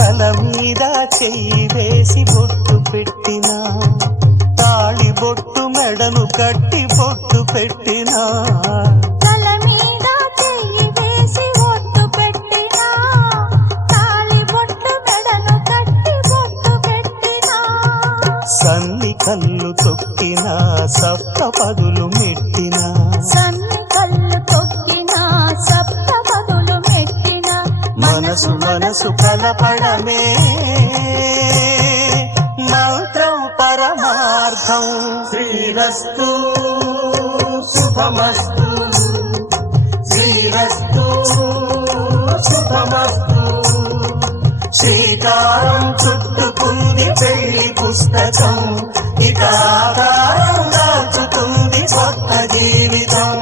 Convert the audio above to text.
తల మీద చెయ్యి వేసి బొట్టు పెట్టినా, తాళి బొట్టు మెడను కట్టి బొట్టు పెట్టినా, తల మీద చెయ్యి వేసి బొట్టు పెట్టినా, తాళి బొట్టు మెడను కట్టి బొట్టు పెట్టినా, సన్ని కళ్ళు తొక్కినా సప్త పదులు మెట్టినా, సన్ని కళ్ళు తొక్కినా సప్త పదులు మెట్టినా, మనసు మనసు కలపడమే మంత్రం పరమార్థం. శ్రీరస్తు శుభమస్తు, శ్రీరస్తు శుభమస్తు. శ్రీకారం చుట్టుకుంది పెళ్లి పుస్తకం, ఇక ఆకారం దాచుతుంది కొత్త జీవితం.